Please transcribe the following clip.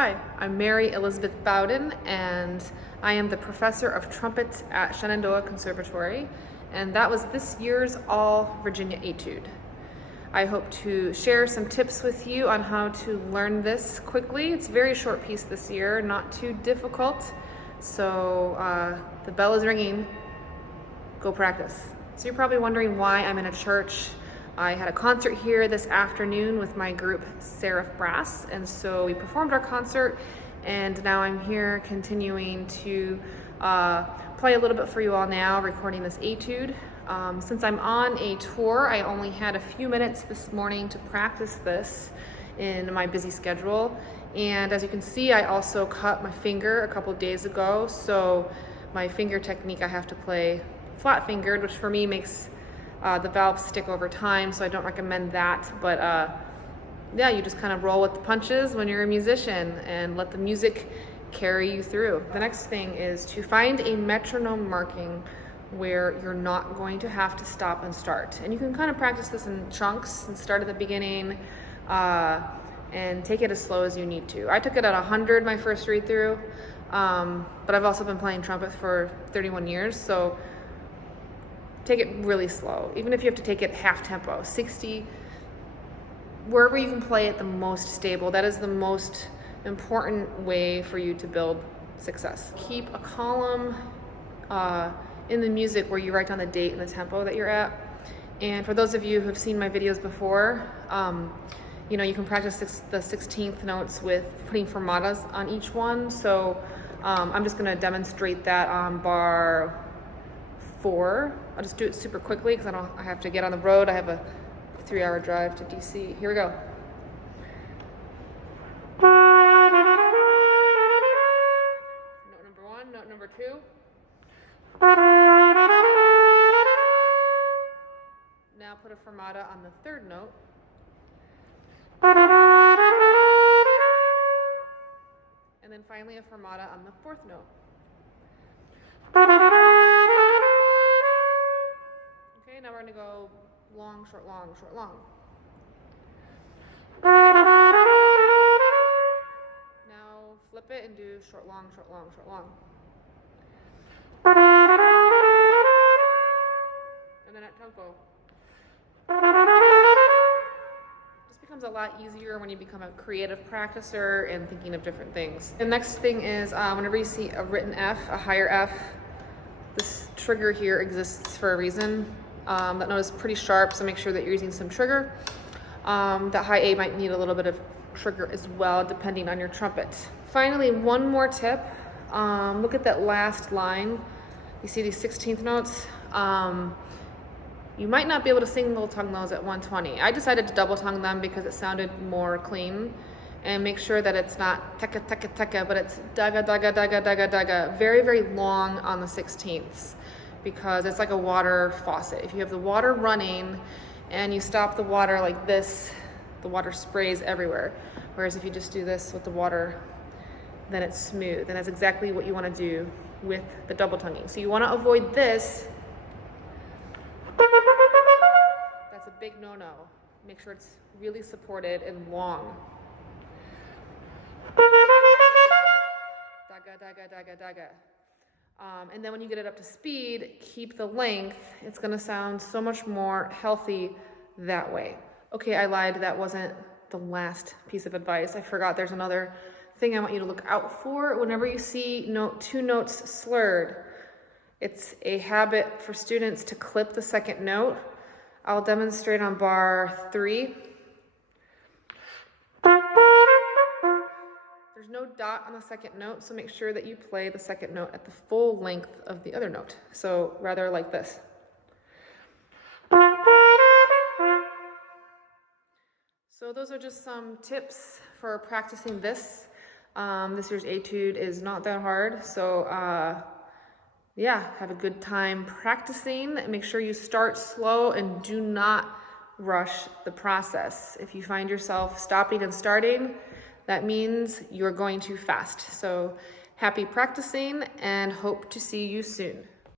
Hi, I'm Mary Elizabeth Bowden, and I am the professor of trumpet at Shenandoah Conservatory, and that was this year's All Virginia Etude. I hope to share some tips with you on how to learn this quickly. It's a very short piece this year, not too difficult, so the bell is ringing. Go practice. So you're probably wondering why I'm in a church. I had a concert here this afternoon with my group Seraph Brass, and so we performed our concert, and now I'm here continuing to play a little bit for you all now, recording this etude. Since I'm on a tour, I only had a few minutes this morning to practice this in my busy schedule, and as you can see, I also cut my finger a couple days ago, so my finger technique, I have to play flat-fingered, which for me makes the valves stick over time, so I don't recommend that, but yeah, you just kind of roll with the punches when you're a musician and let the music carry you through. The next thing is to find a metronome marking where you're not going to have to stop and start. And you can kind of practice this in chunks and start at the beginning and take it as slow as you need to. I took it at 100 my first read through, but I've also been playing trumpet for 31 years, so take it really slow. Even if you have to take it half tempo, 60, wherever you can play it the most stable. That is the most important way for you to build success. Keep a column in the music where you write down the date and the tempo that you're at. And for those of you who have seen my videos before, you know, you can practice the 16th notes with putting fermatas on each one. So I'm just gonna demonstrate that on bar 4. I'll just do it super quickly because I have to get on the road. I have a 3-hour drive to DC. Here we go. Note number 1, note number 2. Now put a fermata on the 3rd note. And then finally a fermata on the 4th note. Okay, now we're going to go long, short, long, short, long. Now flip it and do short, long, short, long, short, long. And then at tempo. This becomes a lot easier when you become a creative practicer and thinking of different things. The next thing is whenever you see a written F, a higher F, this trigger here exists for a reason. That note is pretty sharp, so make sure that you're using some trigger. That high A might need a little bit of trigger as well, depending on your trumpet. Finally, one more tip. Look at that last line. You see these 16th notes? You might not be able to single tongue those at 120. I decided to double tongue them because it sounded more clean. And make sure that it's not teka, teka, teka, but it's daga, daga, daga, daga, daga. Very, very long on the 16ths. Because it's like a water faucet. If you have the water running and you stop the water like this, the water sprays everywhere. Whereas if you just do this with the water, then it's smooth. And that's exactly what you want to do with the double tonguing. So you want to avoid this. That's a big no-no. Make sure it's really supported and long. Daga, daga, daga, daga. And then when you get it up to speed, keep the length. It's going to sound so much more healthy that way. Okay, I lied. That wasn't the last piece of advice. I forgot there's another thing I want you to look out for. Whenever you see two notes slurred, it's a habit for students to clip the second note. I'll demonstrate on bar 3. There's no dot on the second note, so make sure that you play the second note at the full length of the other note. So rather like this. So those are just some tips for practicing this. This year's etude is not that hard, so yeah, have a good time practicing. Make sure you start slow and do not rush the process. If you find yourself stopping and starting, that means you're going too fast. So happy practicing and hope to see you soon.